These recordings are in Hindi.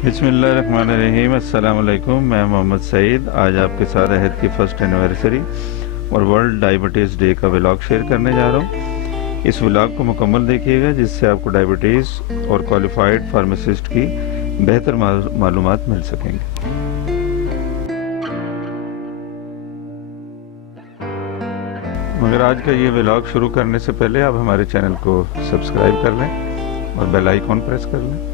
बिस्मिल्लाहिर्रहमानिर्रहीम। अस्सलाम वालेकुम। मैं मोहम्मद सईद आज आपके साथ अहद की फर्स्ट एनिवर्सरी और वर्ल्ड डायबिटीज़ डे का व्लॉग शेयर करने जा रहा हूँ। इस व्लॉग को मुकम्मल देखिएगा जिससे आपको डायबिटीज़ और क्वालिफाइड फार्मासिस्ट की बेहतर मालूमात मिल सकेंगे। मगर आज का ये व्लॉग शुरू करने से पहले आप हमारे चैनल को सब्सक्राइब कर लें और बेल आइकॉन प्रेस कर लें।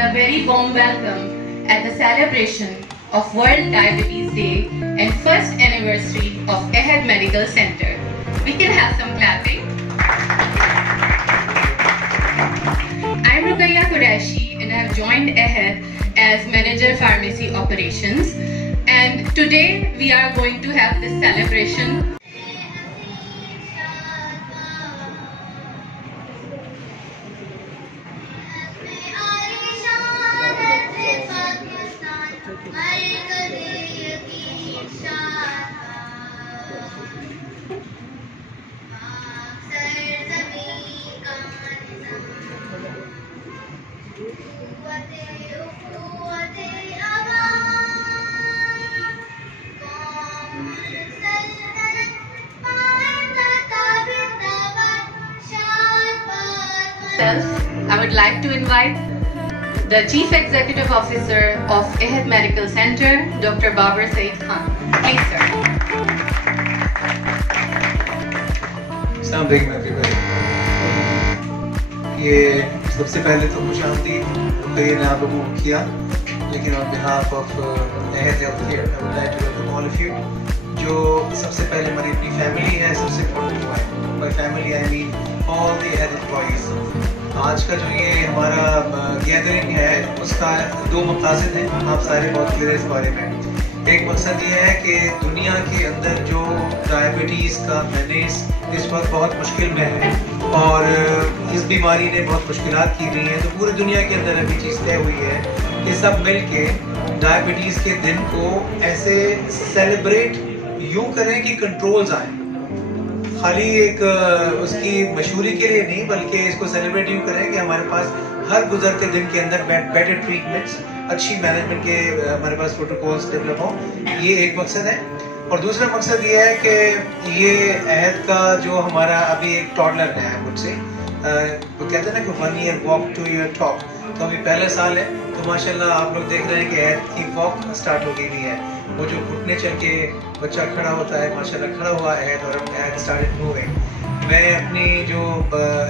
A very warm welcome at the celebration of World Diabetes Day and first anniversary of Ahad Medical Center. We can have some clapping. I'm Ruqayya Qureshi and I've joined Ahad as Manager Pharmacy Operations, and today we are going to have this celebration. I would like to invite the Chief Executive Officer of Ahad Medical Center, Dr. Babar Saeed Khan. Please, sir. Assalamu alaikum everybody. ये सबसे पहले तो खुशामदीद रुक़ैया ने आप लोगों को किया, लेकिन on behalf of Ahad Healthcare, I would like to welcome all of you. जो सबसे पहले हमारी अपनी फैमिली है, सबसे इम्पोर्टेंट हुआ है। By family I mean all the Ahad employees. आज का जो ये हमारा गैदरिंग है उसका दो मक़ासद हैं, आप सारे बहुत क्लियर इस बारे में। एक मकसद ये है कि दुनिया के अंदर जो डायबिटीज़ का मैनेज इस वक्त बहुत मुश्किल में है और इस बीमारी ने बहुत मुश्किलात की हुई हैं, तो पूरी दुनिया के अंदर अभी चीज़ तय हुई है कि सब मिल के डायबिटीज़ के दिन को ऐसे सेलिब्रेट यूँ करें कि कंट्रोल्स आए। खाली एक उसकी मशहूरी के लिए नहीं, बल्कि इसको सेलिब्रेट यूँ करें कि हमारे पास हर गुजरते दिन के अंदर बेटर ट्रीटमेंट्स, अच्छी मैनेजमेंट के हमारे पास प्रोटोकॉल्स डेवलप हों। ये एक मकसद है। और दूसरा मकसद ये है कि ये अहद का जो हमारा अभी एक टॉडलर है मुझसे, वो कहते हैं ना कि 1 year walk 2 year talk, तो अभी पहला साल है, तो माशाल्लाह आप लोग देख रहे हैं कि अहद की वॉक स्टार्ट हो गई है। वो जो घुटने चल के बच्चा खड़ा होता है, माशाल्लाह खड़ा हुआ अहद और अहद स्टार्टेड मूविंग। मैं अपनी जो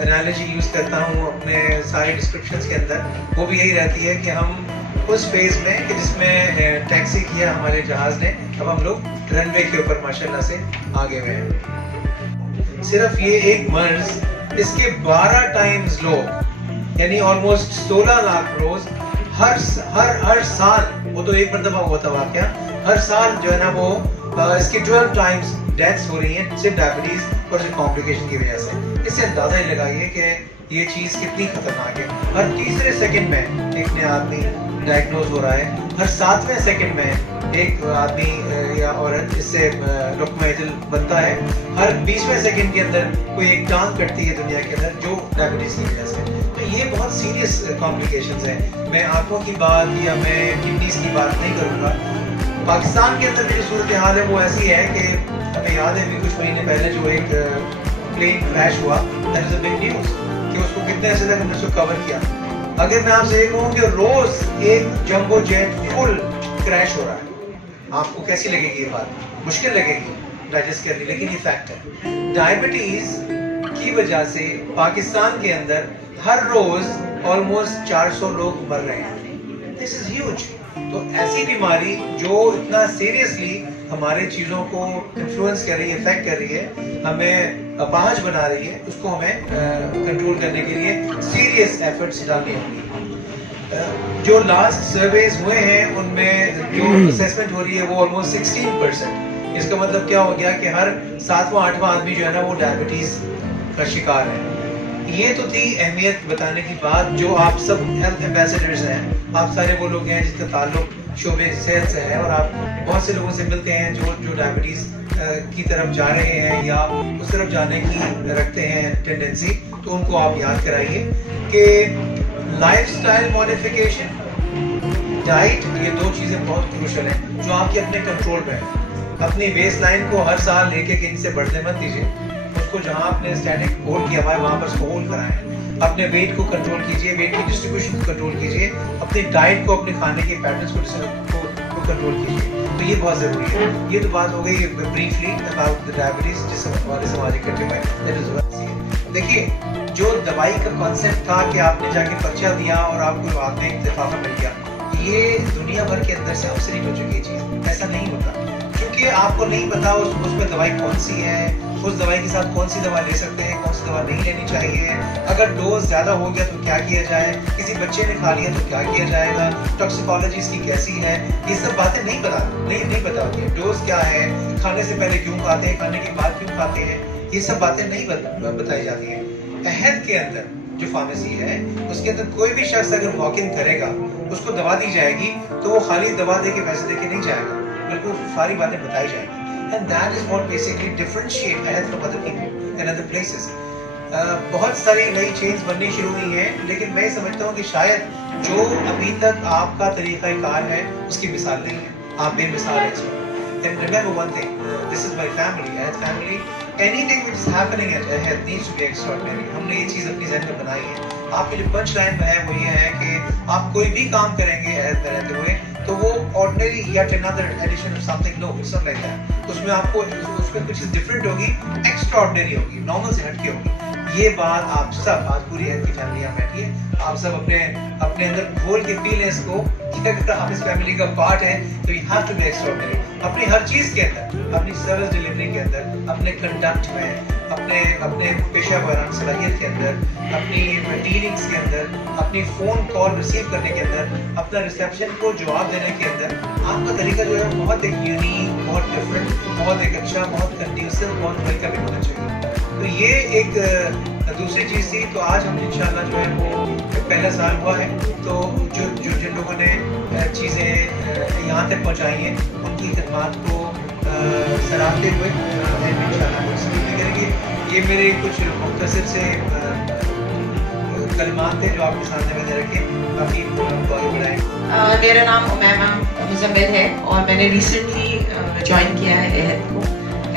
एनालॉजी यूज़ करता हूँ अपने सारे डिस्क्रिप्शंस के अंदर, वो भी यही रहती है कि हम उस फेज़ में कि जिसमें टैक्सी किया हमारे जहाज़ ने, अब हम लोग रनवे के ऊपर माशाल्लाह से आगे हुए हैं। सिर्फ ये एक मर्ज, इसके 12 टाइम्स लोग, यानी ऑलमोस्ट 16 लाख रोज हर साल, वो तो एक मरतबा हुआ था वाक़या, हर साल जो है ना वो इसकी 12 टाइम्स डेथ्स हो रही हैं सिर्फ डायबिटीज और सिर्फ कॉम्प्लिकेशन की वजह से। इससे अंदाजा ही लगाइए कि ये चीज़ कितनी खतरनाक है। हर तीसरे सेकंड में एक नया आदमी डायग्नोज हो रहा है, हर 7वें सेकंड में एक आदमी या औरत इससे लुकमा बनता है, हर 20वें सेकंड के अंदर कोई एक टांग कटती है दुनिया के अंदर जो डायबिटीज की वजह से। तो ये बहुत सीरियस कॉम्प्लिकेशंस हैं। मैं आंखों की बात या मैं किडनीज की बात नहीं करूँगा। पाकिस्तान के अंदर जो सूरत हाल है वो ऐसी है कि हमें याद है अभी कुछ महीने पहले जो एक प्लेन क्रैश हुआ, that is a big news कि उसको कितने अर्से तक हमने उसको कवर किया। अगर मैं आपसे ये कहूँ कि रोज एक जंबो जेट फुल क्रैश हो रहा है, आपको कैसी लगेगी ये बात? मुश्किल लगेगी डाइजेस्ट करनी, लेकिन ये फैक्ट है। डायबिटीज की वजह से पाकिस्तान के अंदर हर रोज ऑलमोस्ट 400 लोग मर रहे हैं। This is huge. तो ऐसी बीमारी जो इतना सीरियसली हमारे चीज़ों को इन्फ्लुएंस कर रही है, इफेक्ट कर रही है, हमें अपाहज बना रही है, उसको हमें कंट्रोल करने के लिए सीरियस एफर्ट्स डालने होंगे। जो लास्ट सर्वेज हुए हैं उनमें जो असेसमेंट हो रही है वो ऑलमोस्ट 16%। इसका मतलब क्या हो गया कि हर 7वां 8वां आदमी जो है ना वो डायबिटीज का शिकार है। ये तो थी अहमियत बताने की बात। जो आप सब हेल्थ एम्बेसडर्स हैं, आप सारे वो लोग हैं जिसका ताल्लुक शोबे सेहत से है और आप बहुत से लोगों से मिलते हैं जो डायबिटीज की तरफ जा रहे हैं या उस तरफ जाने की रखते हैं टेंडेंसी, तो उनको आप याद कराइए कि लाइफस्टाइल मॉडिफिकेशन, डाइट, ये दो चीजें बहुत क्रूशल हैं जो आपके अपने कंट्रोल में है। अपनी वेस्ट लाइन को हर साल लेके कहीं से बढ़ने मत दीजिए, उसको जहां आपने स्टैटिक होल्ड किया हुआ है वहां पर उसको होल्ड कराएं। अपने वेट को कंट्रोल कीजिए, वेट की डिस्ट्रीब्यूशन को कंट्रोल कीजिए, अपनी डाइट को, अपने खाने के पैटर्न्स को कंट्रोल कीजिए। तो ये बहुत जरूरी है। ये तो बात हो गई ब्रीफली अबाउट द डायबिटीज, जिसे हमारे समाज इकट्ठे में दैट इज। देखिए, जो दवाई का कॉन्सेप्ट था कि आपने जाके पर्चा दिया और आपको हाथ में लिफाफा मिल गया, ये दुनिया भर के अंदर से ऑब्सोलीट हो चुकी है चीज। ऐसा नहीं होता, क्योंकि आपको नहीं पता उसमें दवाई कौन सी है, उस दवाई के साथ कौन सी दवा ले सकते हैं, कौन सी दवा नहीं लेनी चाहिए, अगर डोज ज्यादा हो गया तो क्या किया जाए, किसी बच्चे ने खा लिया तो क्या किया जाएगा, टॉक्सिकोलॉजी इसकी कैसी है, ये सब बातें नहीं पता होती है। डोज क्या है, खाने से पहले क्यों खाते हैं, खाने के बाद क्यों खाते हैं, ये सब बातें नहीं बताई जाती है। अहद के अंदर जो फार्मेसी है, उसके अंदर कोई भी शख्स अगर वॉक इन करेगा, उसको दवा दी जाएगी तो वो खाली दवा दे के पैसे दे के नहीं जाएगा, बिल्कुल सारी बातें बताई जाएगी। And that is what basically differentiate Ahad from other people and other places. बहुत सारी नई चेन्स बननी शुरू हुई हैं, लेकिन मैं समझता हूँ कि शायद जो अभी तक आपका तरीक़ाकार है उसकी मिसाल नहीं है, आप बेमिसाल हैं इसमें। And remember one thing, this is my family, Ahad family. Anything which is happening at Ahad needs to be extraordinary. हमने ये चीज़ अपनी ज़हन में बनाई है। आपकी जो पंच लाइन है वो ये है कि आप कोई भी काम करेंगे Ahad में रहते हुए तो वो ordinary yet another addition of something, no, it's not like that. उसमें आपको उसमें कुछ चीज़ different होगी, extraordinary होगी, normal से हटके होगी। ये बात आप सब, आज पूरी Ahad की फैमिली यहाँ बैठी है, आप सब अपने अंदर घोल के पी लें इसको कि अगर आप इस फैमिली का पार्ट हैं तो you have to be extraordinary. अपनी हर चीज़ के अंदर, अपनी सर्विस डिलीवरी के अंदर, अपने कंडक्ट में, अपने पेशा वाराना सलाहियत के अंदर, अपनी डीलिंग्स के अंदर, अपनी फ़ोन कॉल रिसीव करने के अंदर, अपना रिसेप्शन को जवाब देने के अंदर, आपका तरीका जो है बहुत एक यूनिक, बहुत डिफरेंट, बहुत एक अच्छा, बहुत कंड्यूसिव, बहुत वेलकमिंग होना चाहिए। तो ये एक दूसरी चीज़ थी। तो आज हम इंशाल्लाह जो है वो पहला साल हुआ है, तो जिन लोगों ने चीज़ें यहाँ तक पहुँचाई हैं उनकी खिदमत को सराहते हुए इंशाल्लाह करेंगे। ये मेरे कुछ मुख्तसर से कलमात थे जो आपके सामने मैंने रखे, बाकी आगे बढ़ाएं। मेरा नाम उमैमा मुजम्मिल है और मैंने रिसेंटली ज्वाइन किया है Ahad को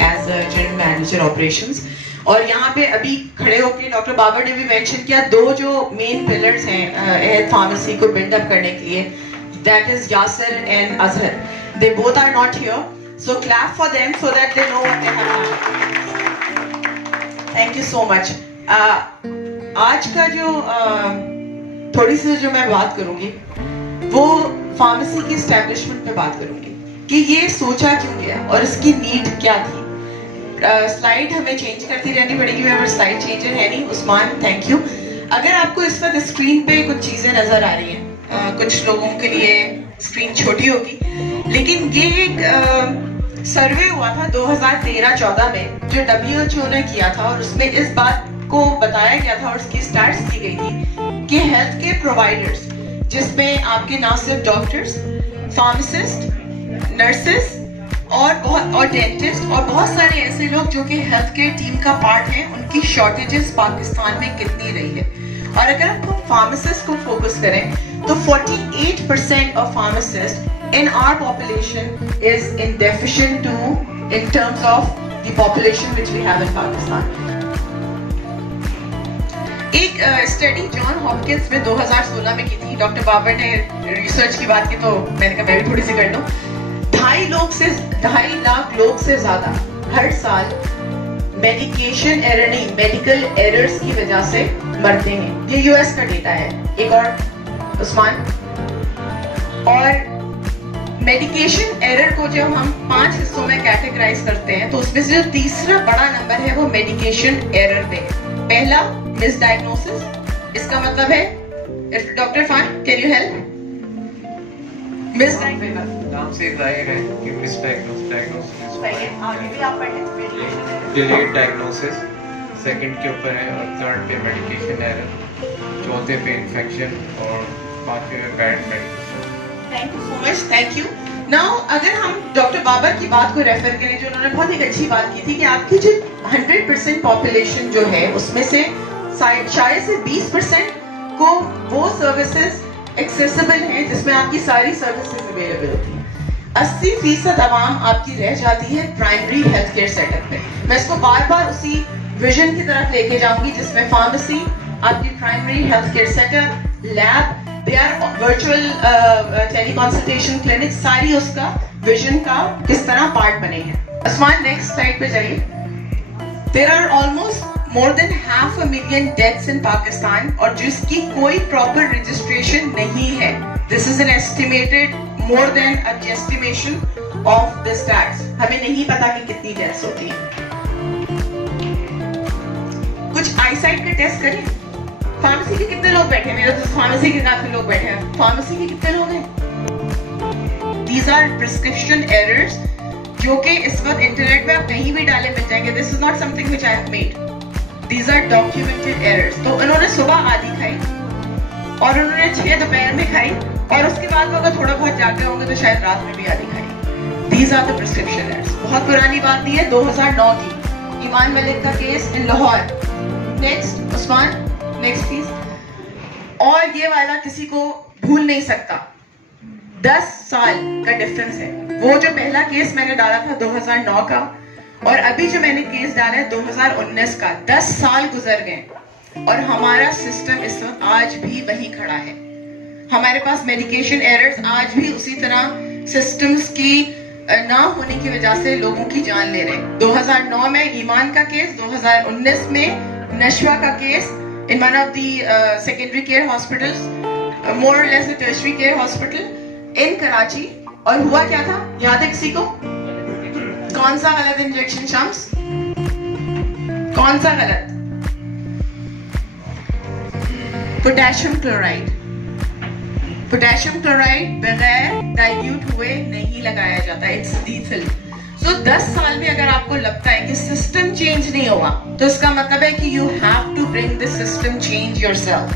as a general manager operations. और यहाँ पे अभी खड़े होकर डॉक्टर बाबर ने भी मेंशन किया दो जो मेन पिलर्स हैं Ahad फार्मेसी को बिल्ड अप करने के लिए, that is Yasir and Azhar. They both are not here, so clap for them so that they know what they have done. Thank you so much. आज का जो थोड़ी सी जो मैं बात करूंगी वो फार्मेसी की एस्टेब्लिशमेंट पे बात करूंगी कि ये सोचा क्यों गया और इसकी नीड क्या थी। स्लाइड हमें चेंज करती रहनी पड़ेगी, मेरे स्लाइड चेंजर है नहीं। Usman, thank you. अगर आपको इस वक्त स्क्रीन पे कुछ चीजें नजर आ रही हैं, कुछ लोगों के लिए स्क्रीन छोटी होगी, लेकिन ये एक सर्वे हुआ था 2013-14 में जो WHO ने किया था और उसमें इस बात को बताया गया था और उसकी स्टैट्स दी गई थी कि हेल्थ केयर प्रोवाइडर्स, जिसमें आपके ना सिर्फ डॉक्टर्स, फार्मासिस्ट, नर्सेस और डेंटिस्ट और बहुत सारे ऐसे लोग जो कि हेल्थ केयर टीम का पार्ट हैं, उनकी शॉर्टेजेस पाकिस्तान में कितनी रही है। और अगर हम फार्मासिस्ट को फोकस करें तो 48% of pharmacist in our population is in deficient to in terms of the population which we have in Pakistan. एक स्टडी जॉन हॉपकिंस में 2016 में की थी, डॉक्टर बाबर ने रिसर्च की बात की तो मैंने कहा मैं भी थोड़ी सी कर लूं। 2.5 लाख लोग से ज्यादा हर साल मेडिकेशन एरर नहीं, मेडिकल एरर्स की वजह से मरते हैं। ये यूएस का डेटा है। एक और उस्मान, और मेडिकेशन एरर को जब हम 5 हिस्सों में कैटेगराइज करते हैं तो उसमें से जो तीसरा बड़ा नंबर है वो मेडिकेशन एरर पे है। पहला मिसडायग्नोसिस, इसका मतलब है, डॉक्टर फान कैन यू हेल्प? नाम से जाहिर है कि मिसडायग्नोसिस, आगे भी आप पढ़ें। डिलेड डायग्नोसिस सेकंड के ऊपर है और थर्ड पे मेडिकेशन एरर, चौथे पे इन्फेक्शन और पांचवे पे bad medication. Thank you so much, thank you. Now अगर हम डॉक्टर बाबर की बात को रेफर करें जो उन्होंने बहुत एक अच्छी बात की थी कि आपकी जो 100% पॉपुलेशन जो है उसमें से शायद से 20% आपको वो सर्विसेज एक्सेसिबल हैं जिसमें आपकी सारी सर्विसेज अवेलेबल होती हैं। 80% आवाम आपकी रह जाती है प्राइमरी हेल्थ केयर सेटअप पे। मैं इसको बार बार उसी विजन की तरफ लेके जाऊंगी जिसमें फार्मेसी, आपकी primary health care setup, lab, they are virtual teleconsultation clinic, सारी उसका विजन का किस तरह पार्ट बने हैं। उस्मान नेक्स्ट स्लाइड पे जाइए। There are almost more than 500,000 deaths in Pakistan और जिसकी कोई proper registration नहीं है। This is an estimated more than a estimation of the stats। हमें नहीं पता कि कितनी deaths होती हैं। कुछ eyesight के टेस्ट करें। फार्मेसी के कितने लोग बैठे हैं? मेरे तो फार्मेसी के काफी लोग बैठे हैं। फार्मेसी के कितने लोग हैं? These are prescription errors जो कि इस वक्त इंटरनेट पे आप कहीं भी डाले मिल जाएंगे। This is not something which I have made। These are documented errors। तो उन्होंने सुबह आधी खाई और उन्होंने 6 दोपहर में खाई और उसके बाद वो अगर थोड़ा बहुत जागे होंगे तो शायद रात में भी आधी खाई। These are the prescription errors। बहुत पुरानी बात नहीं है, 2009 की ईमान मलिक का case in Lahore. Next Usman, next please. और ये वाला किसी को भूल नहीं सकता। 10 साल का डिफरेंस है। वो जो पहला केस मैंने डाला था 2009 का और अभी जो मैंने केस डाला है 2019 का, 10 साल गुजर गए और हमारा सिस्टम इस वक्त आज भी वही खड़ा है। हमारे पास मेडिकेशन एरर्स आज भी उसी तरह सिस्टम्स की ना होने की वजह से लोगों की जान ले रहे हैं। 2009 में ईमान का केस, 2019 में नशवा का case in one of the secondary care hospitals, more और less tertiary care hospital in Karachi. और हुआ क्या था याद है किसी को? कौन सा गलत इंजेक्शन शम्स? कौन सा गलत? Potassium chloride. पोटेशियम क्लोराइड बगैर डाइल्यूट हुए नहीं लगाया जाता, इट्स लीथल। सो 10 साल में अगर आपको लगता है कि सिस्टम चेंज नहीं हुआ तो इसका मतलब है कि you have to bring this system change yourself.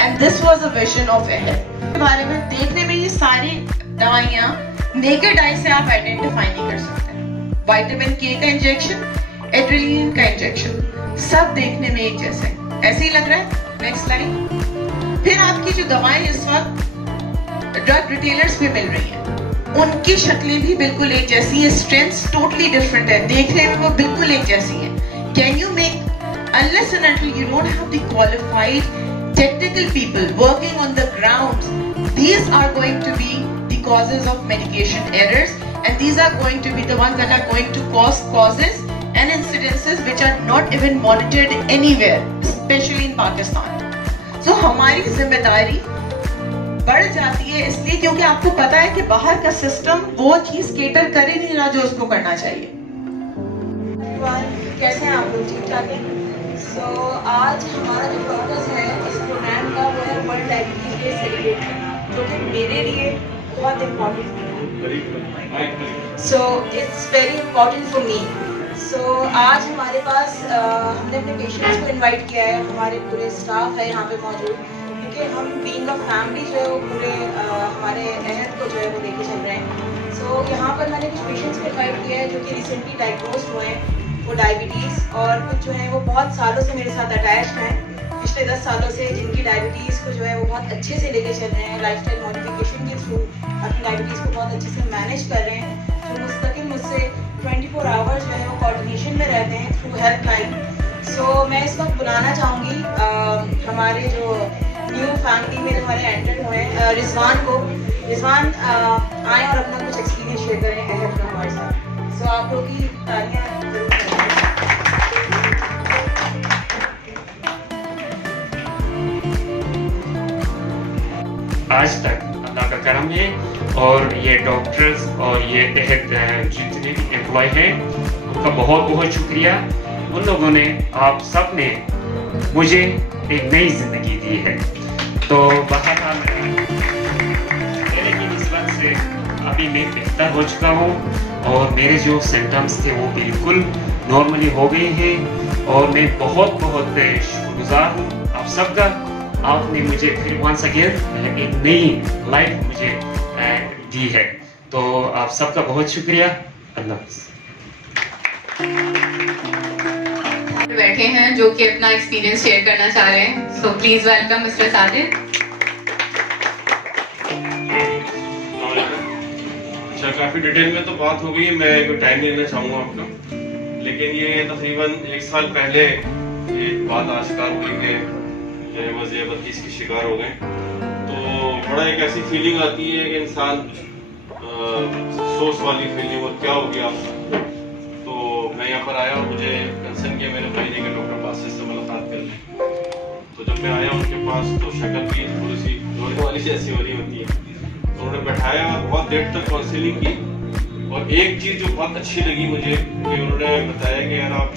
And this was a vision of Ahad. के बारे में देखने में ये सारी दवाइयां नेकेड आई से आप आइडेंटिफाई नहीं कर सकते। विटामिन के का इंजेक्शन, एड्रेनालिन का इंजेक्शन, सब देखने में एक जैसे हैं। ऐसे ही लग रहा है। Next slide. फिर आपकी जो दवाएं इस वक्त ड्रग रिटेलर्स पे मिल रही हैं, उनकी शक्लें भी बिल्कुल एक जैसी हैं, स्ट्रेंथ्स टोटली डिफरेंट है, देखने में वो बिल्कुल एक जैसी हैं। Can you make, unless and until you don't have the qualified technical people working on the ground, these are going to be the causes of medication errors, and these are going to be the ones that are going to cause causes and incidences which are not even monitored anywhere, especially in Pakistan. So हमारी जिम्मेदारी बढ़ जाती है इसलिए क्योंकि आपको पता है कि बाहर का सिस्टम वो चीज केटर कर ही नहीं रहा जो उसको करना चाहिए। कैसे हैं आप लोग? ठीक ठाक हैं? सो आज हमारा जो फोकस है इस प्रोग्राम का वो है वर्ल्ड डायबिटीज डे सेलिब्रेट करना, जो कि मेरे लिए बहुत इम्पोर्टेंट है। So it's very important for me. So आज हमारे पास हमने अपने पेशेंट्स को इनवाइट किया है, हमारे पूरे स्टाफ है यहाँ पे मौजूद, क्योंकि हम बीइंग अ फैमिली जो है वो पूरे हमारे अहद को जो है वो लेके चल रहे हैं। सो यहाँ पर मैंने कुछ पेशेंट्स को इनवाइट किया है जो कि रिसेंटली डायग्नोज हुए हैं वो डायबिटीज़, और कुछ जो है वो बहुत सालों से मेरे साथ अटैच्ड हैं, पिछले 10 सालों से, जिनकी डायबिटीज़ को जो है वो बहुत अच्छे से लेके चल रहे हैं, लाइफस्टाइल मॉडिफिकेशन के थ्रू अपनी डायबिटीज़ को बहुत अच्छे से मैनेज कर रहे हैं, जो मुस्तकिल मुझसे 24 आवर्स जो है वो कोऑर्डिनेशन में रहते हैं थ्रू हेल्पलाइन। सो मैं इस वक्त बुलाना चाहूँगी हमारे जो न्यू फैमिली में हमारे एंटर हुए हैं रिजवान को। रिजवान आए और अपना कुछ एक्सपीरियंस शेयर करें अहद का हमारे साथ। सो आप लोग की तालियां जरूर करें। आज तक अल्लाह का करम है और ये डॉक्टर्स और ये अहद जितने भी एम्प्लॉय हैं उनका बहुत बहुत शुक्रिया। उन लोगों ने, आप सब ने मुझे एक नई जिंदगी दी है। तो बहरहाल पहले की निस्बत से अभी मैं बेहतर हो चुका हूँ और मेरे जो सिम्टम्स थे वो बिल्कुल नॉर्मली हो गए हैं और मैं बहुत बहुत शुक्रगुजार हूँ आप सबका। आपने मुझे फिर वंस अगेन एक नई लाइफ मुझे दी है, तो आप सबका बहुत शुक्रिया। अल्लाह हाफ़िज़। बैठे हैं जो कि अपना एक्सपीरियंस शेयर करना चाह रहे हैं। So please welcome mister Sajid. अच्छा, काफी डिटेल में तो बात हो गई, मैं कोई टाइम नहीं लेना चाहूंगा अपना, लेकिन ये तकरीबन 1 साल पहले एक बात आश्कार हुई कि बदतीस के शिकार हो गए। तो बड़ा एक ऐसी फीलिंग आती है कि इंसान अफसोस वाली फीलिंग, और क्या हो गया। तो मैं यहाँ पर आया और मुझे कंसर्न किया मेरे भाई ने कि डॉक्टर बासित से मुलाकात कर लें। तो जब मैं आया उनके पास तो शक्ल भी थोड़ी सी रोने वाली जैसी हो रही होती है। तो उन्होंने बैठाया और बहुत देर तक काउंसलिंग की, और एक चीज़ जो बहुत अच्छी लगी मुझे कि उन्होंने बताया कि यार आप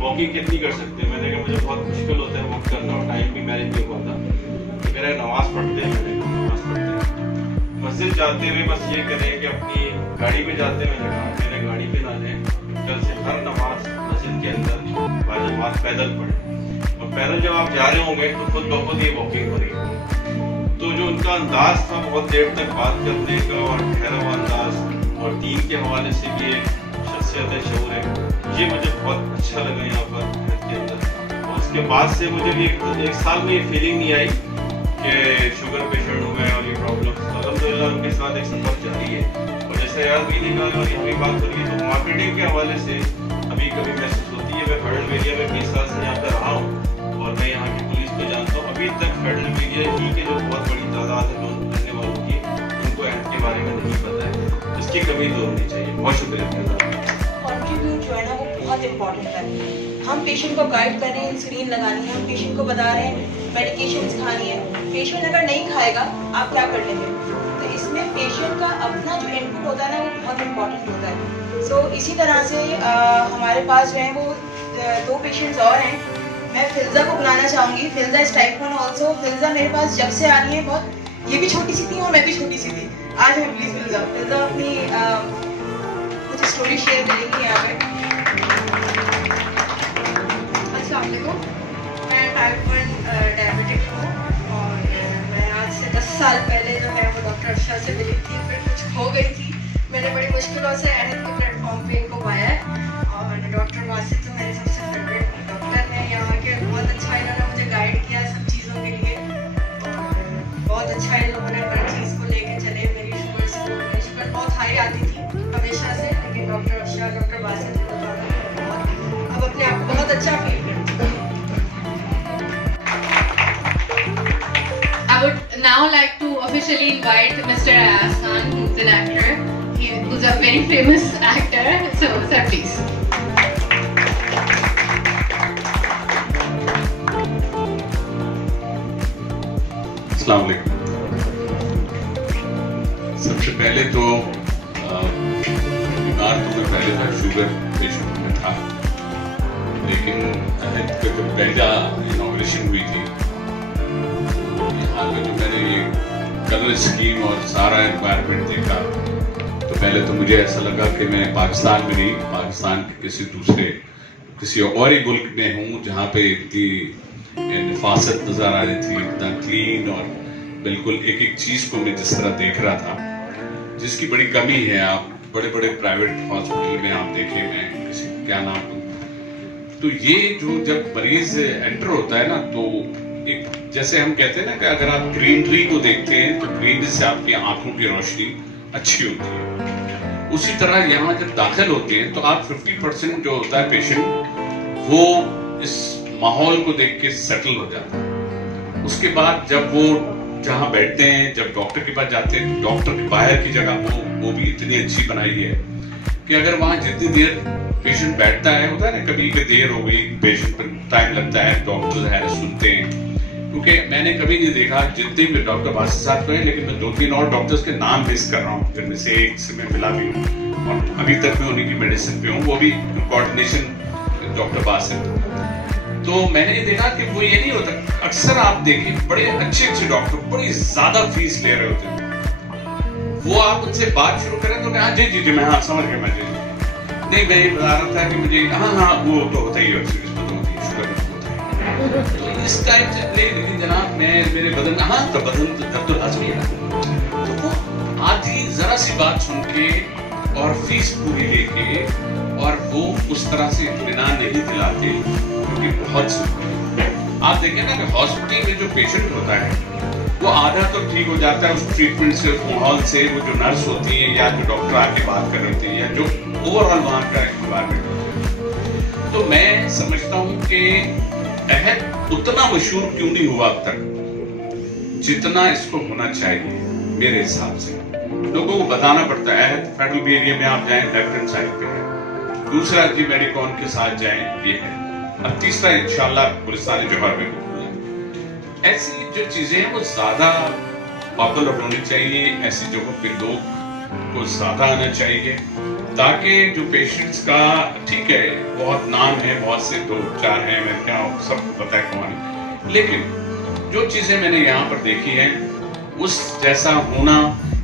वॉकिंग कितनी कर सकते हैं। मैंने कहा मुझे बहुत मुश्किल होता है वॉक करना और टाइम भी मैनेज नहीं होता। तो कह रहे नमाज पढ़ते हैं, मैंने नमाज पढ़ते हैं। मस्जिद जाते हुए बस ये करें कि अपनी गाड़ी पे जाते हुए मेरे गाड़ी पे ना लें, कल से हर नमाज मस्जिद के अंदर बाजमात पैदल पढ़ें। और पैदल जब आप जा रहे होंगे तो खुद ब खुद ये वॉकिंग हो रही है। तो जो उनका अंदाज था बहुत देर तक बात करने का और ठहरा हुआ अंदाज, और दीन के हवाले से भी एक शख्सियत है, शऊर है, ये मुझे बहुत अच्छा लगा यहाँ पर घर के अंदर। और उसके बाद से मुझे भी एक साल में ये फीलिंग नहीं आई कि शुगर पेशेंट हो गए और ये प्रॉब्लम। अल्हम्दुलिल्लाह उनके साथ एक सफर जारी है। और जैसे यार भी निकाल और यहाँ भी बात हो रही है, तो मार्केटिंग के हवाले से अभी कभी महसूस होती है। मैं फेडरल एरिया में 20 साल से यहाँ पर रहा हूँ और मैं यहाँ की पुलिस को जानता हूँ। अभी तक फेडरल एरिया ही के जो बहुत बड़ी तादाद है लोन रहने वालों की, उनको हेल्थ के बारे में नहीं पता है। इसकी कमी दूर होनी चाहिए। बहुत शुक्रिया। कंट्रीब्यूट जो है ना वो बहुत इंपॉर्टेंट है। हम पेशेंट को गाइड कर रहे हैं, इंसुलिन लगानी है, हम पेशेंट को बता रहे हैं मेडिकेशंस खानी है। पेशेंट अगर नहीं खाएगा आप क्या कर लेंगे? तो इसमें पेशेंट का अपना जो इनपुट होता है ना वो बहुत इंपॉर्टेंट होता है। सो इसी तरह से हमारे पास जो है वो 2 पेशेंट्स और हैं। मैं फिल्जा को बुलाना चाहूँगी। Filza is type 1 also. Filza मेरे पास जब से आ रही है, बहुत ये भी छोटी सी थी और मैं भी छोटी सी थी। आज मैं प्लीज फिल्जा अपनी कुछ स्टोरी शेयर करेंगी यहाँ पे। अस्सलाम वालेकुम, मैं टाइप 1 डायबिटिक हूँ और मैं आज से 10 साल पहले जो है वो डॉक्टर अर्शा से मिली थी, फिर कुछ खो गई थी। मैंने बड़ी मुश्किलों से अहद के प्लेटफॉर्म पे इनको पाया है। और डॉक्टर बासित तो मेरे सबसे फेवरेट डॉक्टर हैं यहाँ के। बहुत अच्छा इन्होंने मुझे गाइड किया सब चीज़ों के लिए, और बहुत अच्छा इन लोगों ने हर चीज़ को लेके चले। मेरी शुगर बहुत हाई आती थी हमेशा से, लेकिन डॉक्टर अर्शा, डॉक्टर बासित को अब अपने आप को बहुत अच्छा फील करती हूँ। I would now like to officially invite Mr. Ayaz Khan, who's an actor. Who's a very famous actor. So, sir, please. अस्सलाम वालेकुम। सबसे पहले तो बीमार तो मैं पहले तक शुगर पेशेंट में था, लेकिन जब पहला इनॉग्रेशन हुई थी यहाँ पे जो मैंने ये कलर स्कीम और सारा एनवायरनमेंट देखा, तो पहले तो मुझे ऐसा लगा कि मैं पाकिस्तान में नहीं, पाकिस्तान के किसी और ही मुल्क में हूँ जहाँ पे इतनी नफासत नजर आ रही थी, इतना क्लीन, और बिल्कुल एक एक चीज को मैं जिस तरह देख रहा था, जिसकी बड़ी कमी है। आप बड़े बड़े प्राइवेट हॉस्पिटल में आप देखें, मैं किसी क्या नाम दूं, तो ये जो जब मरीज एंटर होता है ना, तो एक जैसे हम कहते हैं ना कि अगर आप ग्रीनरी को देखते हैं तो ग्रीनरी से आपकी आंखों की रोशनी अच्छी होती है। उसी तरह यहाँ जब दाखिल होते हैं तो आप 50% जो होता है पेशेंट, वो इस माहौल को देख के सेटल हो जाता है। उसके बाद जब वो जहाँ बैठते हैं, जब डॉक्टर के पास जाते हैं, डॉक्टर के बाहर की जगह वो भी इतनी अच्छी बनाई है कि अगर वहाँ जितनी देर पेशेंट बैठता है, होता है ना कभी देर हो गई, पेशेंट पर टाइम लगता है, डॉक्टर है सुनते हैं। क्योंकि मैंने कभी नहीं देखा, जितने भी डॉक्टर बासित साहब को है, लेकिन मैं 2-3 और डॉक्टर्स के नाम मिस कर रहा हूँ, जिनमें से एक से मैं मिला भी हूँ और अभी तक मैं उन्हीं की मेडिसिन पे हूँ, वो भी कोऑर्डिनेशन डॉक्टर बासित। तो मैंने ये देखा कि वो ये नहीं होता, अक्सर आप देखें बड़े अच्छे डॉक्टर बड़ी ज्यादा फीस ले रहे होते हैं, वो आप उनसे बात शुरू करें तो हाँ जी जी जी मैं हाँ समझ गया, मैं जी नहीं मैं ये बता रहा था कि मुझे हाँ वो तो होता ही है, इसमें तो होती है, शुगर होता है, तो इस टाइप से लेकिन जनाब मैं मेरे बदन में हाँ तो बदन दर्द तो लाजमी है। तो वो आधी जरा सी बात सुन के और फीस पूरी लेके और वो उस तरह से इत्मीनान नहीं दिलाते, क्योंकि बहुत आप देखें ना कि हॉस्पिटल में जो पेशेंट होता है वो आधा तो ठीक हो जाता है उस ट्रीटमेंट से, उस माहौल से, वो जो नर्स होती है या जो डॉक्टर आके बात कर रहे होते हैं या जो ओवरऑल वहाँ का एनवायरनमेंट होता है। तो मैं समझता हूँ कि अहद उतना मशहूर क्यों नहीं हुआ अब तक जितना इसको होना चाहिए। मेरे हिसाब से लोगों को बताना पड़ता है अहद फेडरल बी एरिया में आप जाएं लेफ्ट हैंड साइड पे है, दूसरा जी मेडिकॉन के साथ जाएं ये है, और तीसरा इंशाल्लाह गुलिस्तान जौहर में खुला है। ऐसी जो चीजें हैं वो ज्यादा पॉपुलर होनी चाहिए, ऐसी जगहों पे लोग को ज्यादा आना चाहिए ताकि जो पेशेंट्स का ठीक है बहुत नाम है, बहुत से 2-4 हैं, मैं क्या सबको पता है कौन है, लेकिन जो चीजें मैंने यहाँ पर देखी हैं उस जैसा होना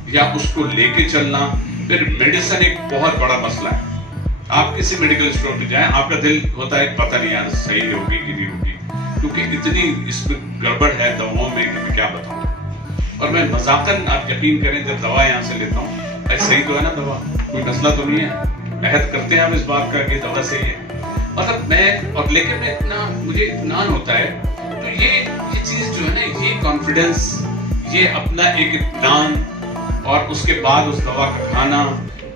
या उसको लेके चलना, फिर मेडिसिन एक बहुत बड़ा मसला है। आप किसी मेडिकल स्टोर पे जाएं, आपका दिल होता है पता नहीं यार सही होगी कि नहीं होगी, क्योंकि इतनी इसमें गड़बड़ है दवाओं में कि मैं क्या बताऊं। और मैं मजाकन आप यकीन करें जब दवा यहाँ से लेता हूँ ऐसे सही तो है ना दवा, कोई मसला तो नहीं है, अहद करते हैं हम इस बात का कि दवा सही है, मतलब मैं और लेकिन मैं इतना मुझे इत्मीनान होता है। तो ये चीज जो है ना, ये कॉन्फिडेंस, ये अपना एक इत्मीनान और उसके बाद उस दवा का खाना,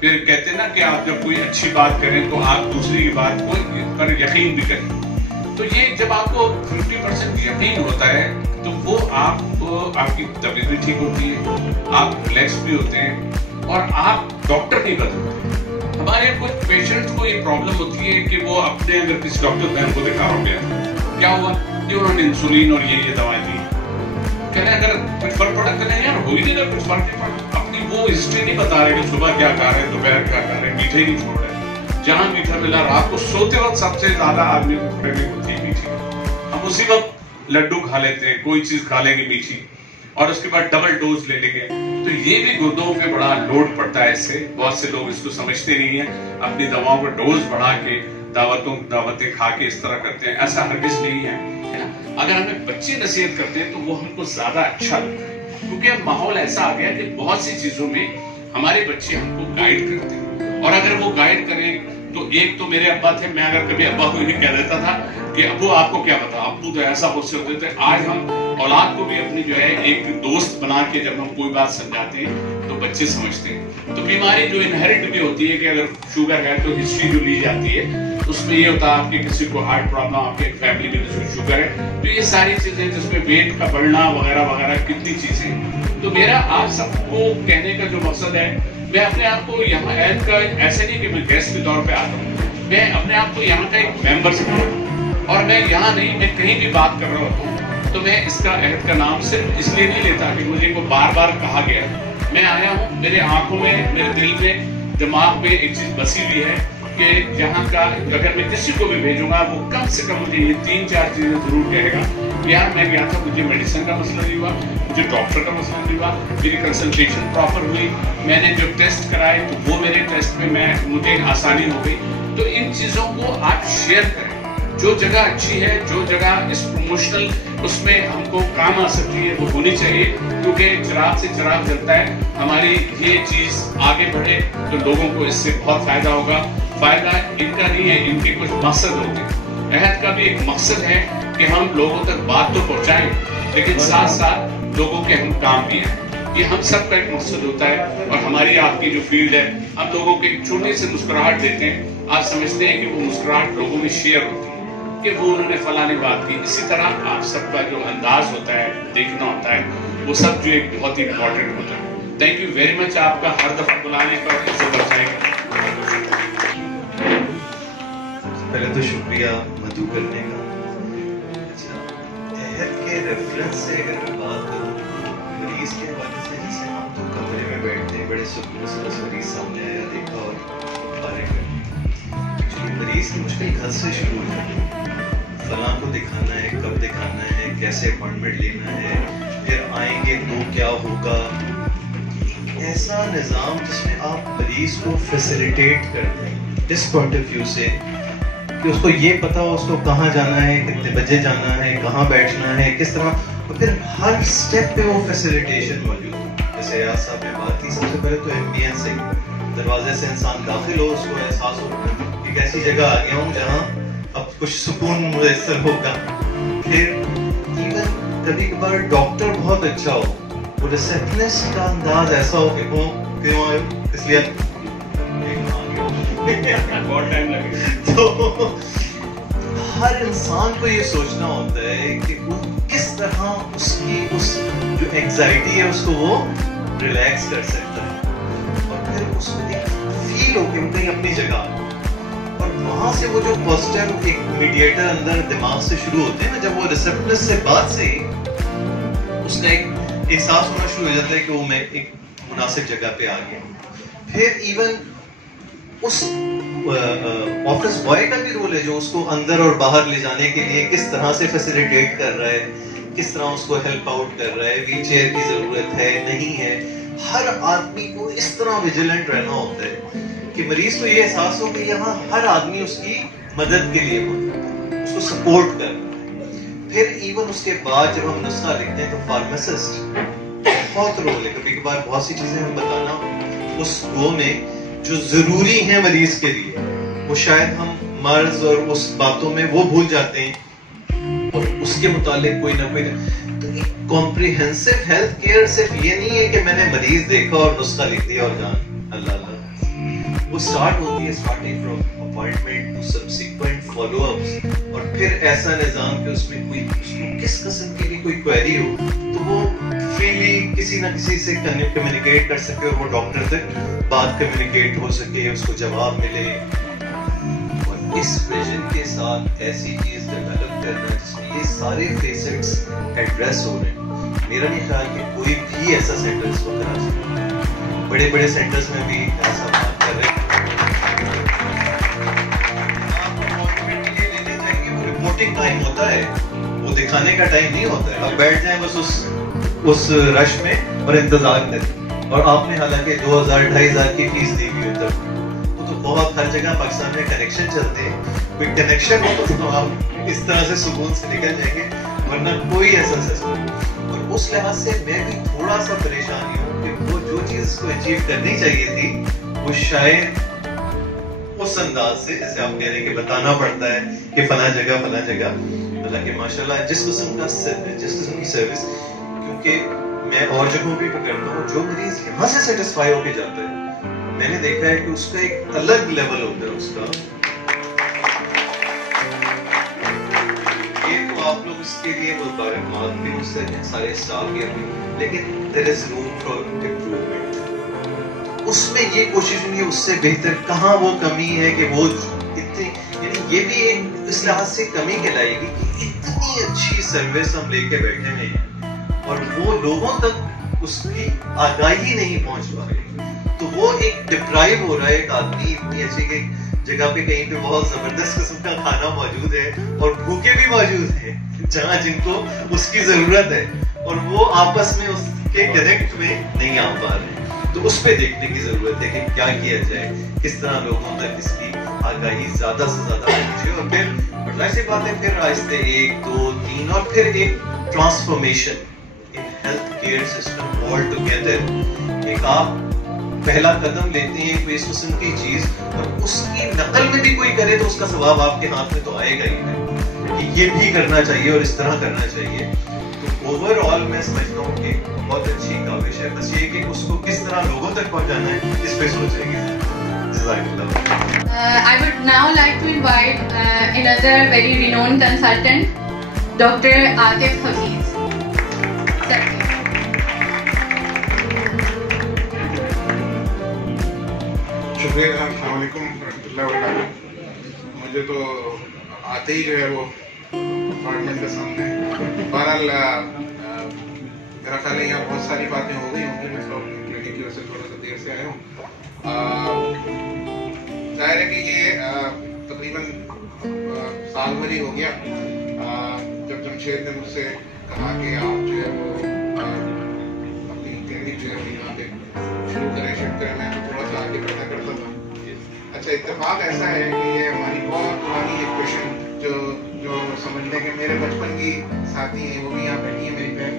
फिर कहते हैं ना कि आप जब कोई अच्छी बात करें तो आप दूसरी की बात को पर यकीन भी करें। तो ये जब आपको 50% यकीन होता है तो वो आपकी तबीयत भी ठीक होती है, आप रिलैक्स भी होते हैं और आप डॉक्टर नहीं बदलते। हमारे कुछ पेशेंट्स को ये प्रॉब्लम होती है कि वो अपने अगर किसी डॉक्टर बहन को दिखा हो गया, क्या हुआ कि उन्होंने इंसुलिन और ये दवाएं दी, कहने अगर कुछ फर्क पड़ा, कहने यार हो ही नहीं रहा कुछ फर्क नहीं पड़ा, अपनी वो हिस्ट्री नहीं बता रहे कि सुबह क्या खा रहे हैं, दोपहर क्या खा रहे हैं, मीठे नहीं छोड़ रहे, जहाँ मीठा मिला रात को सोते वक्त सबसे ज्यादा आदमी को क्रेविंग होती है मीठी, हम उसी वक्त लड्डू खा लेते हैं, कोई चीज खा लेंगे मीठी और उसके बाद डबल डोज ले लेंगे, तो ये भी गुर्दों पे बड़ा लोड पड़ता है इससे। बहुत से लोग इसको समझते नहीं है, अपनी दवाओं का डोज बढ़ा के दावतें खा के इस तरह करते हैं, ऐसा हरगिज नहीं है। अगर हमें बच्चे नसीहत करते हैं तो वो हमको ज्यादा अच्छा लगता है, क्योंकि अब माहौल ऐसा आ गया है कि बहुत सी चीजों में हमारे बच्चे हमको गाइड करते हैं, और अगर वो गाइड करें तो एक तो मेरे अब्बा थे, मैं अगर कभी अब्बा को ये कह देता था कि अब्बू आपको क्या पता, अब्बू तो ऐसा होते होते थे। आज हम औलाद को भी अपनी जो है एक दोस्त बना के जब हम कोई बात समझाते हैं तो बच्चे समझते हैं। तो बीमारी जो इनहेरिट भी होती है कि अगर शुगर है तो हिस्ट्री जो ली जाती है उसमें ये होता है आपके किसी को हार्ट प्रॉब्लम, आपके फैमिली में किसी को शुगर है, तो ये सारी चीजें जिसमें वेट का बढ़ना वगैरह वगैरह कितनी चीजें। तो मेरा आप सबको कहने का जो मकसद है, मैं अपने आप को यहाँ ऐड का ऐसे नहीं कि मैं गेस्ट के तौर पे आता हूँ, मैं अपने आप को यहाँ का एक मेंबर समझता, और मैं यहाँ नहीं, मैं कहीं भी बात कर रहा होता हूँ तो मैं इसका अहद का नाम सिर्फ इसलिए नहीं लेता कि मुझे को बार बार कहा गया। मैं आया हूँ, मेरे आंखों में, मेरे दिल में, दिमाग में एक चीज बसी हुई है कि जहाँ का अगर मैं किसी को भी भेजूंगा वो कम से कम मुझे ये 3-4 चीजें जरूर कहेगा। यार मैं गया था, मुझे मेडिसिन का मसला नहीं हुआ, मुझे डॉक्टर का मसला नहीं हुआ, मेरी कंसल्टेशन प्रॉपर हुई, मैंने जो टेस्ट कराए तो वो मेरे टेस्ट में मुझे आसानी हो गई। तो इन चीजों को आप शेयर करें, जो जगह अच्छी है, जो जगह इस प्रमोशनल उसमें हमको काम आ सकती है वो होनी चाहिए, क्योंकि चिराग से चिराग जलता है। हमारी ये चीज आगे बढ़े तो लोगों को इससे बहुत फायदा होगा। फायदा इनका नहीं है, इनके कुछ मकसद होते हैं। अहद का भी एक मकसद है कि हम लोगों तक बात तो पहुंचाएं, लेकिन साथ साथ लोगों के हम काम भी हैं। ये हम सब का एक मकसद होता है। और हमारी आपकी जो फील्ड है, हम लोगों को एक छोटी सी मुस्कुराहट देते हैं, आप समझते हैं कि वो मुस्कुराहट लोगों में शेयर होती है कि वो उन्होंने फलानी बात की। इसी तरह आप सबका जो अंदाज होता है, देखना होता है, वो सब जो एक बहुत ही इम्पोर्टेंट होता है। थैंक यू वेरी मच आपका हर दफा बुलाने पर, इसे बचाएगा। पहले तो शुक्रिया मधु करने का। अच्छा, अहद के रेफरेंस से अगर मैं बात करूँ मरीज के हवाले से, जैसे हम तो कमरे में बैठते हैं, बड़े सुकून से बस मरीज सामने आया, देखा और बारे में मरीज की मुश्किल घर से शुरू हो जाती है। फलां को दिखाना है, कब दिखाना है, कैसे अपॉइंटमेंट लेना है, फिर आएंगे तो क्या होगा। ऐसा निज़ाम जिसमें आप मरीज को फैसिलिटेट कर दें इस पॉइंट ऑफ व्यू से कि उसको ये पता हो उसको कहाँ जाना है, कितने बजे जाना है, कहाँ बैठना है, किस तरह, तो फिर हर स्टेप पे वो फैसिलिटेशन मौजूद है। जैसे यार साहब ने बात की, सबसे पहले तो एम्बियंस है, दरवाजे से इंसान दाखिल हो, उसको एहसास हो कि एक ऐसी जगह आ गया हूँ जहाँ अब कुछ सुकून मुयसर होगा। फिर इवन कभी कभार डॉक्टर बहुत अच्छा हो, वो रिसेप्शनिस्ट का अंदाज ऐसा हो कि वो क्यों आए, इसलिए बहुत टाइम लगेगा। तो हर इंसान को ये सोचना होता है कि वो किस तरह उसकी उस जो एंजाइटी है उसको वो रिलैक्स कर सकता है, और फिर उसको एक फील हो कि वो कहीं अपनी जगह, और वहां से वो जो पॉजिटिव एक मीडिएटर अंदर दिमाग से शुरू होते हैं ना, जब वो रिसेप्शनिस्ट से बात से उसका एक एहसास होना शुरू हो जाता है कि वो मैं एक मुनासिब जगह पे आ गया। फिर इवन उस ऑफिस बॉय का भी रोल है जो उसको अंदर और बाहर ले जाने के लिए किस तरह से फैसिलिटेट कर रहा है, किस तरह उसको हेल्प आउट कर रहा है, व्हील चेयर की जरूरत है नहीं है। हर आदमी को इस तरह विजिलेंट रहना होता है कि मरीज को ये एहसास हो कि यहाँ हर आदमी उसकी मदद के लिए हो, उसको सपोर्ट कर रहा है। फिर इवन उसके बाद जब हम नुस्खा लिखते हैं तो फार्मासिस्ट बहुत रोल है। कभी कभार बहुत सी चीजें हम बताना उस वो में जो जरूरी है मरीज के लिए, वो शायद हम मर्ज और उस बातों में वो भूल जाते हैं, और उसके मुतालिक कोई ना कोई। तो एक कॉम्प्रिहेंसिव हेल्थ केयर सिर्फ ये नहीं है कि मैंने मरीज देखा और नुस्खा लिख दिया और जान अल्लाह अल्लाह। वो स्टार्ट होती है starting from appointment to subsequent follow ups, और फिर ऐसा निजाम कि उसमें कोई उसको किस किस्म की भी कोई क्वेरी हो तो वो फ्रीली किसी ना किसी से कम्युनिकेट कर सके, और वो डॉक्टर तक बात कम्युनिकेट हो सके, उसको जवाब मिले। और इस विजन के साथ ऐसी चीज डेवलप करना जिसमें ये सारे फेसेट्स एड्रेस हो रहे हैं। मेरा नहीं ख्याल कि कोई भी ऐसा सेंटर इस वक्त कराची में, बड़े बड़े सेंटर्स में भी ऐसा बात कर रहे हैं। रिपोर्टिंग टाइम होता है, वो दिखाने का टाइम नहीं होता है। अब बैठ जाए बस उस रश में और इंतजार करें, और आपने हालांकि 2000-2500 की फीस दी हुई है, वो तो बहुत हर जगह पाकिस्तान में कनेक्शन चलते हैं। कोई कनेक्शन हो तो आप इस तरह से सुकून से निकल जाएंगे, वरना कोई ऐसा सिस्टम। और उस लिहाज से मैं भी थोड़ा सा परेशानी हूँ कि वो जो चीज को अचीव करनी चाहिए थी वो शायद उस अंदाज से, जैसे आप कह रहे हैं कि बताना पड़ता है कि फला जगह, हालांकि माशाल्लाह जिस किस्म की सर्विस, क्योंकि मैं और जगहों पे पकड़ता हूँ, जो मरीज यहाँ से सेटिस्फाई होके जाता है, मैंने देखा है कि उसका एक अलग लेवल होता है उसका। ये तो आप लोग इसके लिए मुबारकबाद भी उससे सारे स्टाफ के, लेकिन there is room for improvement. उसमें ये कोशिश नहीं है उससे बेहतर कहाँ वो कमी है कि वो इतनी, यानी ये भी एक इस लिहाज से कमी कहलाएगी कि इतनी अच्छी सर्विस हम लेके बैठे हैं और वो लोगों तक उसकी आगाही नहीं पहुंच पा रही, तो वो एक डिप्राइव हो रहा है। एक आदमी इतनी अच्छी जगह पे कहीं पे बहुत जबरदस्त किस्म का खाना मौजूद है और भूखे भी मौजूद हैं जहां जिनको उसकी जरूरत है, और वो आपस में उसके डायरेक्ट में नहीं आ पा रहे। तो उस पे देखने की जरूरत है कि क्या किया जाए, किस तरह लोगों तक इसकी आगाही ज्यादा से ज्यादा पहुंचे, और फिर ऐसी बातें फिर आहिस्ते 1, 2, 3 और फिर एक transformation in health care system all together. एक आप पहला कदम लेते हैं कोई इस किस्म की चीज, और उसकी नकल में भी कोई करे तो उसका सवाब आपके हाथ में तो आएगा ही है कि ये भी करना चाहिए और इस तरह करना चाहिए। तो ओवरऑल मैं समझता हूँ कि बहुत अच्छी काविश है, बस ये कि उसको किस तरह लोगों तक पहुंचाना है इस पे सोचेंगे। I would now like to invite another very renowned consultant, Dr. Atif Hafiz. शुक्रिया, अस्सलाम वालेकुम रहमतुल्लाहि व बरकातुहू। मुझे तो आते ही जो है वो अपार्टमेंट के सामने, बहरहाल मेरा ख्याल है यहाँ बहुत सारी बातें हो गई होंगी, मैं तो क्लिनिक की वजह से थोड़ा सा देर से आया हूँ। जाहिर है कि ये तकरीबन साल भर ही हो गया जब जमशेद ने मुझसे कहा कि आप जो है वो अपनी क्लिनिक जो है यहाँ पे शुरू करें, शिफ्ट करें। मैं थोड़ा सा आगे पता करता था। अच्छा, इत्तेफाक ऐसा है कि ये हमारी बहुत पुरानी एक पेशेंट जो समझ लें कि मेरे बचपन की साथी हैं, वो भी यहाँ बैठी है मेरी बहन,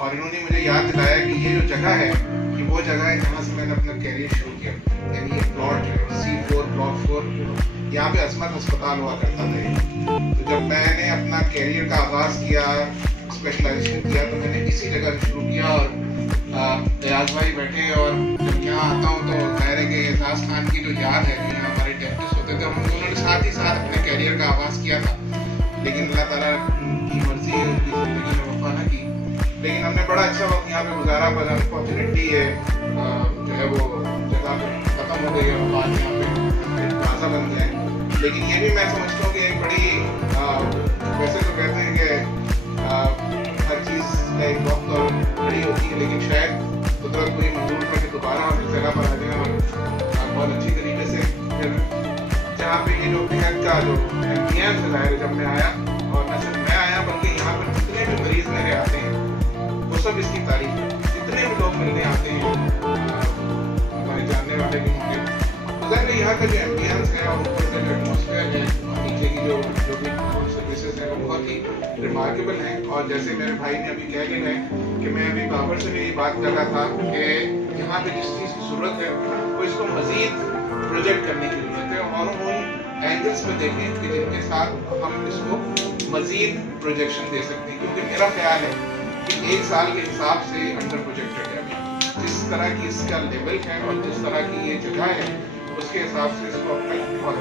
और इन्होंने मुझे याद दिलाया कि ये जो जगह है कि वो जगह है जहाँ से मैंने अपना कैरियर शुरू किया। यानी ये प्लॉट है C4 प्लॉट 4, यहाँ पे अस्मत अस्पताल हुआ करता था। तो जब मैंने अपना कैरियर का आगाज़ किया, स्पेशलाइजेशन किया, तो मैंने इसी जगह से शुरू किया। और रियाज भाई बैठे, और जब यहाँ आता हूँ तो ज़ाहिर है कि एजाज खान की जो याद है, जो यहाँ हमारे डेंटिस्ट होते थे, उन्होंने साथ ही साथ अपने कैरियर का आगाज़ किया था, लेकिन अल्लाह ताला की मर्जी है, उनकी ज़िंदगी में वफा ना की। लेकिन हमने बड़ा अच्छा वक्त यहाँ पे गुजारा, पर अनफॉर्चुनेटली है जो है वो जगह ख़त्म हो गई है, बाद यहाँ पे प्लाजा बन गया है। लेकिन ये भी मैं समझता हूँ कि एक बड़ी वैसे तो कहते हैं कि हर चीज़ का एक वक्त और खड़ी होती है, लेकिन शायद कुदरत को ये मंजूर करके दोबारा हम इस जगह पर आ जाए और बहुत अच्छी तरीके से फिर जहाँ पे ये जो बेहद का जो एम्बियंस है, ज़ाहिर जब मैं आया, और न सिर्फ मैं आया बल्कि यहाँ पर जितने भी मरीज मेरे आते हैं वो सब इसकी तारीफ है। जितने भी लोग मिलने आते हैं हमारे जानने वाले भी होंगे, अगर यहाँ का जो एम्बियंस है और ऊपर का जो एटमॉस्फेयर है, नीचे की जो भी सर्विसेज है, वो बहुत ही रिमार्केबल है। और जैसे मेरे भाई ने अभी कह गए हैं कि मैं अभी बाबर से भी बात कर रहा था कि यहाँ पे जिस चीज़ की जरूरत है वो इसको मजीद प्रोजेक्ट करने की जरूरत है, और उन एंगल्स पे देखें कि जिनके साथ हम इसको मजीद प्रोजेक्शन दे सकते हैं। क्योंकि मेरा ख्याल है कि एक साल के हिसाब से अंडर प्रोजेक्टेड है, जिस तरह की इसका लेवल है और जिस तरह की ये जगह है, उसके हिसाब से इसको बहुत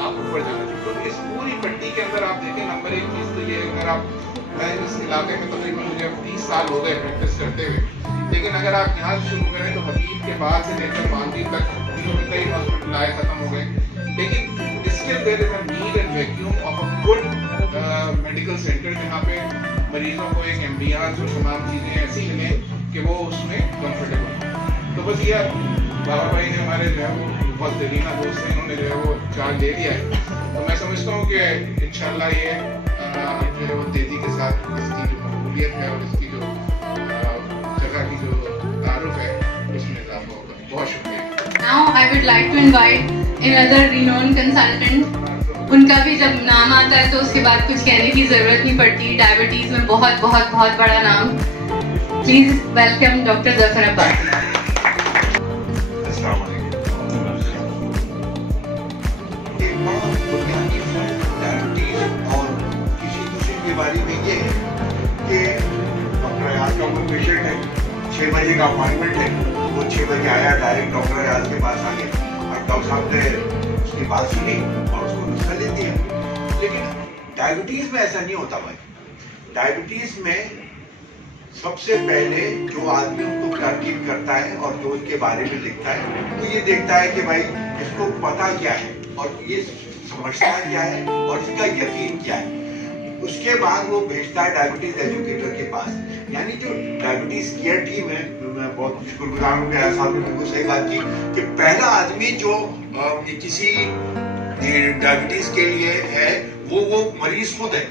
आप ऊपर जाना चाहिए। तो इस पूरी पट्टी के अंदर आप देखें, नंबर एक चीज़ तो ये, अगर आप मैं इस इलाके में तकरीबन मुझे 30 साल हो गए प्रैक्टिस करते हुए, लेकिन अगर आप यहाँ से शुरू करें तो हबीब के बाद से लेकर मानवी तक कई हॉस्पिटल आए, खत्म हो गए। लेकिन इसके there is a need and vacuum of a good medical centre, जहाँ पे मरीजों को एक एम्बियंस और तमाम चीज़ें ऐसी मिलें कि वो उसमें कंफर्टेबल। तो बस ये बाबा भाई ने हमारे जो है वो बहुत दरीना दोस्त हैं, इन्होंने जो है वो चार्ज ले लिया है। तो मैं समझता हूँ कि इंशाल्लाह ये जो है वो तेजी के साथ इसकी जो मकबूलियत है और इसकी जो जगह की जो तारुफ है उसमें इजाफा होगा। बहुत शुक्रिया। Now I would like to invite another renowned consultant. उनका भी जब नाम आता है तो उसके बाद कुछ कहने की जरूरत नहीं पड़ती। डायबिटीज में बहुत बहुत बहुत बड़ा नाम। Please welcome doctor Zafar Abbasi. बुनियादी फर्क डायबिटीज और किसी दूसरी बीमारी में ये है कि डॉक्टर अयाज का कोई पेशेंट है, 6 बजे का अपॉइंटमेंट है, वो 6 बजे आया, डायरेक्ट डॉक्टर अयाज के पास आ गया और डॉक्टर साहब ने उसकी बात सुनी और उसको नुस्खा दे दिया। लेकिन डायबिटीज में ऐसा नहीं होता भाई। डायबिटीज में सबसे पहले जो आदमी उनको टारगेट करता है और जो उसके बारे में लिखता है, तो ये देखता है कि भाई इसको पता क्या है और ये समझता क्या है और इसका यकीन क्या है। उसके बाद वो भेजता है डायबिटीज एजुकेटर के पास। यानी जो डायबिटीज केयर टीम है, मैं बहुत शुक्रगुजार हूँ कि साहब ने बिल्कुल सही बात की कि पहला आदमी जो किसी डायबिटीज के लिए है वो मरीज खुद है।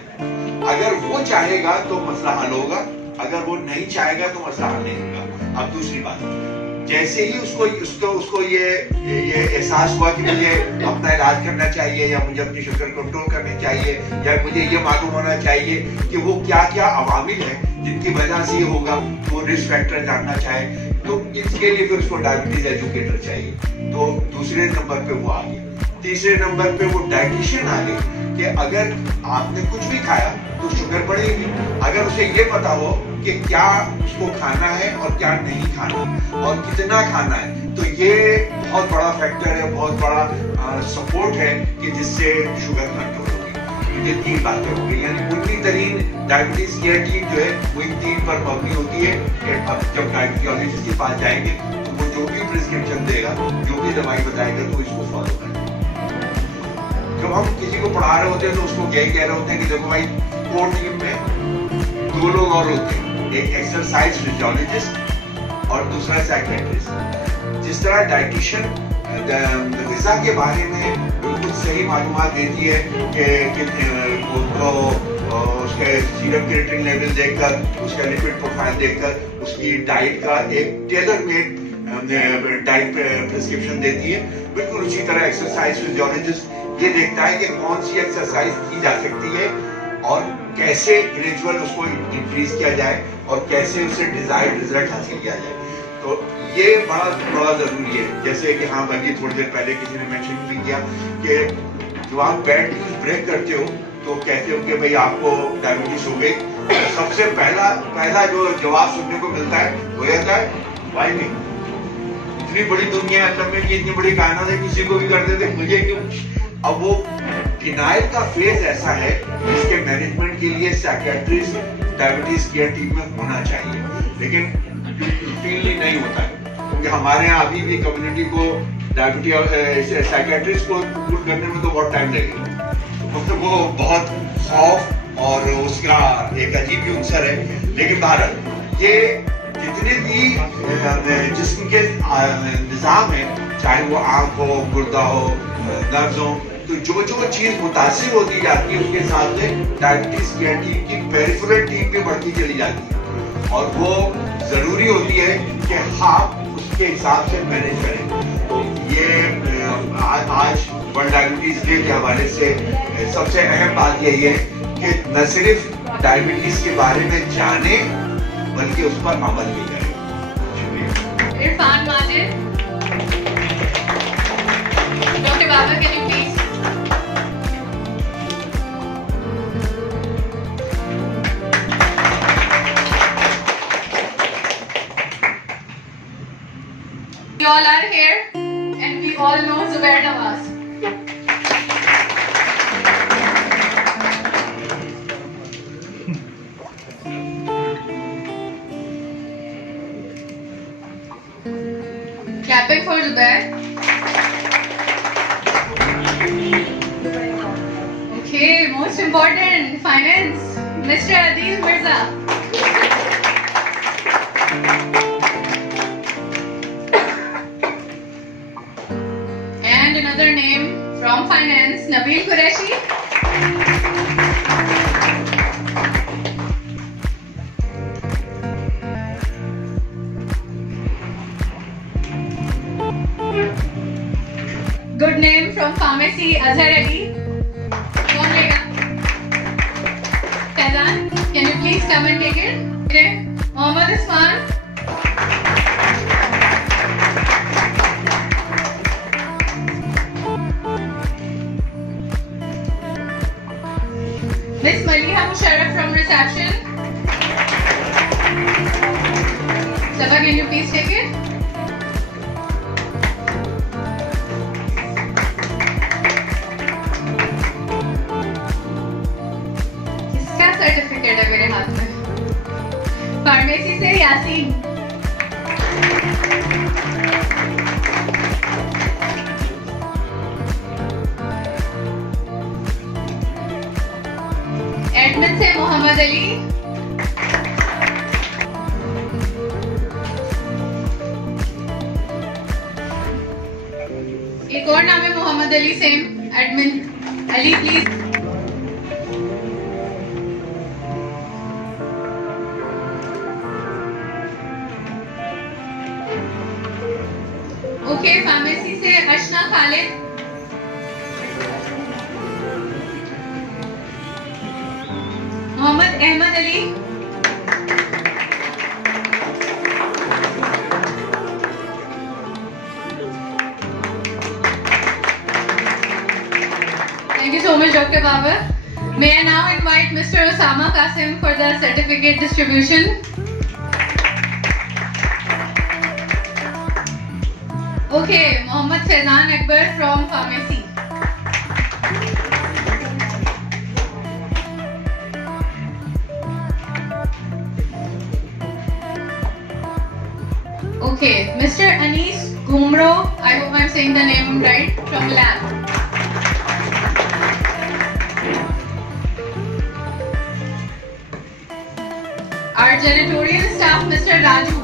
अगर वो चाहेगा तो मसला हल होगा, अगर वो नहीं चाहेगा तो मसला हल नहीं होगा। अब दूसरी बात, जैसे ही उसको ये एहसास हुआ कि मुझे अपना इलाज करना चाहिए या मुझे अपनी शुगर कंट्रोल करनी चाहिए या मुझे ये मालूम होना चाहिए कि वो क्या क्या अवामिल है जिनकी वजह से ये होगा, वो रिस्क फैक्टर जानना चाहे, तो इसके लिए फिर उसको डायबिटीज एजुकेटर चाहिए। तो दूसरे नंबर पे वो आ गया। तीसरे नंबर पे वो डाइटिशियन आ गई कि अगर आपने कुछ भी खाया तो शुगर बढ़ेगी। अगर उसे ये पता हो कि क्या उसको खाना है और क्या नहीं खाना और कितना खाना है, तो ये बहुत बड़ा फैक्टर है, बहुत बड़ा सपोर्ट है कि जिससे शुगर कंट्रोल होगी। ये 3 बातें हो गई। यानी पूरी तरीन डायबिटीज केयर टीम जो है वो इन 3 पर मबनी होती है कि अब जब डायबिटोलॉजिस्ट के पास जाएंगे तो वो जो भी प्रिस्क्रिप्शन देगा, जो भी दवाई बताएगा, तो इसको फॉलो करें। जब हम किसी को पढ़ा रहे होते हैं तो उसको यही कह रहे होते हैं कि देखो भाई, कोर टीम में 2 लोग और होते हैं, एक एक्सरसाइज फिजियोलॉजिस्ट और दूसरा साइकियाट्रिस्ट। जिस तरह डाइटिशियन ग़िज़ा के बारे में बिल्कुल सही मालूमात देती है कि उनको उसके सीरम क्रिएटिनिन लेवल देखकर, उसका लिपिड प्रोफाइल देखकर उसकी डाइट का एक टेलर मेड डाइट प्रिस्क्रिप्शन देती है, बिल्कुल उसी तरह एक्सरसाइज फिजियोलॉजिस्ट ये देखता है कि कौन सी एक्सरसाइज की जा सकती है और कैसे ग्रेजुअल उसको इंक्रीज किया जाए और कैसे उसे डिजायर्ड रिजल्ट हासिल किया जाए। तो ये बड़ा जरूरी है। जैसे कि हाँ बाकी थोड़ी देर पहले किसी ने मेंशन भी किया कि जो आप बैड न्यूज ब्रेक करते हो तो कहते हो कि भाई आपको डायबिटीज हो गई, सबसे पहला जो जवाब सुनने को मिलता है वो रहता है भाई नहीं, इतनी बड़ी दुनिया है तब में कि इतनी बड़ी कायनात है, किसी को भी कर देते, मुझे क्यों। अब वो डिनाइल का फेज ऐसा है जिसके मैनेजमेंट के लिए साइकियाट्रिस्ट डायबिटीज केयर टीम में होना चाहिए, लेकिन रूटीनली नहीं होता है क्योंकि हमारे यहाँ अभी भी कम्युनिटी को डायबिटीज साइकियाट्रिस्ट को दूर करने में तो बहुत टाइम लगेगा, तो वो बहुत खौफ और उसका एक अजीब ही अवसर है। लेकिन भारत ये जितने भी जिस्म के निजाम है, चाहे वो आंख हो, गुर्दा हो, नर्व्स हो, तो जो चीज मुतासिर होती जाती है उसके साथ में डायबिटीज केयर टीम की पेरिफेरल टीम भी बढ़ती चली जाती है और वो जरूरी होती है कि आप उसके हिसाब से मैनेज करें। तो ये आज वर्ल्ड डायबिटीज डे के हवाले से सबसे अहम बात यही है कि न सिर्फ डायबिटीज के बारे में जाने बल्कि उस पर अमल भी करें। शुक्रिया। Irfan Majid, doctor Baba can you please. We all are here and we all know Zubair Nawaz. Clapping for Zubair. Okay, most important, finance, Mr. Adil Mirza. And another name from finance, Nabil Qureshi. Good name from pharmacy, Azhar Ali. कौन लेगा? Faizan, can you please come and take it? Okay. Mohammad Usman. Miss Maliha Musharraf from reception. Sabha, can you please take it? किसका सर्टिफिकेट है मेरे हाथ में? फार्मेसी से यासीन। एडमिन से मोहम्मद अली। एक और नाम है Mohammad Ali, same admin Ali please. Okay, pharmacy से Ashna Khalid. Mohammad Ahmad Ali. Thank you so much, Dr. Babar. May I now invite Mr. Osama Qasim for the certificate distribution. Okay, Mohammad Faizan Akbar from pharmacy. Okay, Mr. Anis Gumro, I hope I'm saying the name right, from lab. Our janitorial staff, Mr. Raju.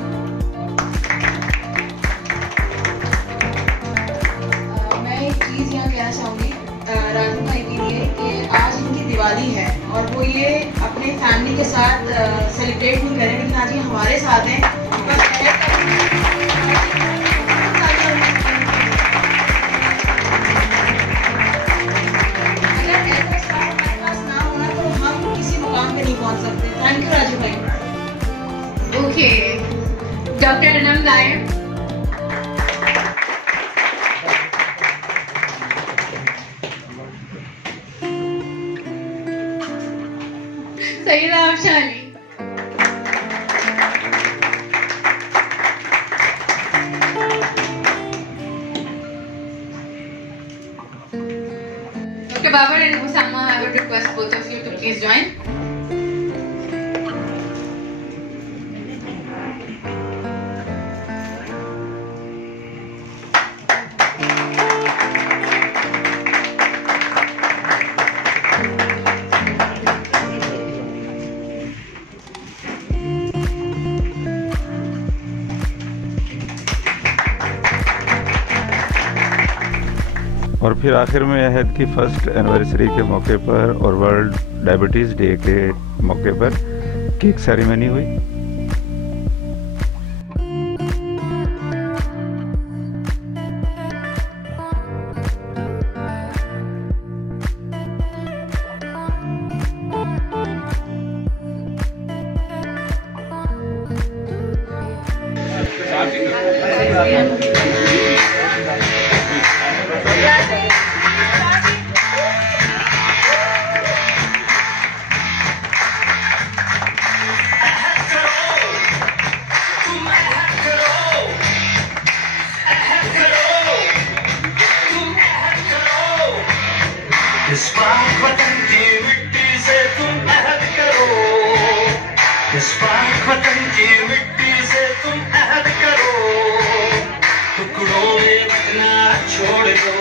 मैं एक चीज़ यहाँ कहना चाहूँगी राजू भाई के लिए कि आज इनकी दिवाली है और वो ये अपने फैमिली के साथ सेलिब्रेट नहीं करें, लेकिन आज ये हमारे साथ हैं। अगर ऐसा स्टाफ हमारे पास ना होना तो हम किसी मुकाम पे नहीं पहुँच सकते। थैंक यू राजू भाई। Okay, Dr. Anam Nair. Sayyida Afsha Ali. Dr. Babar and Usama, I would request both of you to please join. और फिर आखिर में अहद की फर्स्ट एनिवर्सरी के मौके पर और वर्ल्ड डायबिटीज़ डे के मौके पर केक सेरेमनी हुई। इस पाक वतन की मिट्टी से तुम अहद करो, इस पाक वतन की मिट्टी से तुम अहद करो, टुकड़ों में बटना छोड़ दो,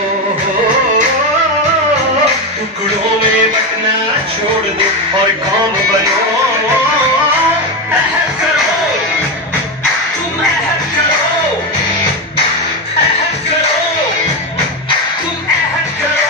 टुकड़ों में बटना छोड़ दो और कौम बनो। अहद करो, तुम अहद करो, अहद करो, तुम अहद करो।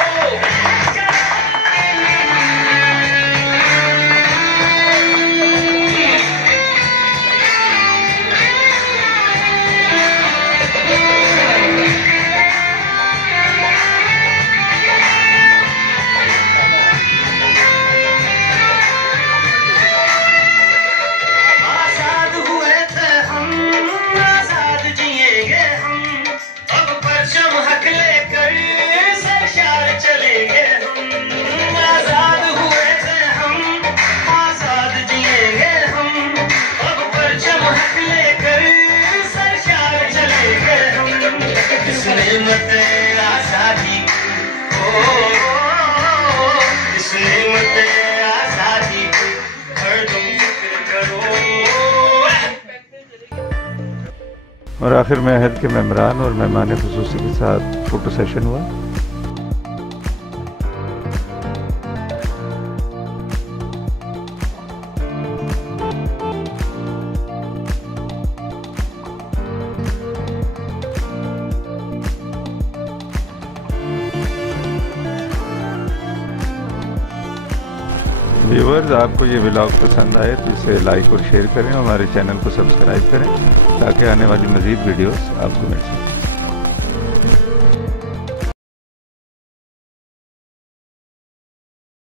और आखिर में अहद के मेम्बरान और मेहमान खुसूसी के साथ फोटो सेशन हुआ। व्यूअर्स, आपको ये व्लॉग पसंद आए तो इसे लाइक और शेयर करें और हमारे चैनल को सब्सक्राइब करें ताकि आने वाली मज़ीद वीडियोस आपको मिल सकें।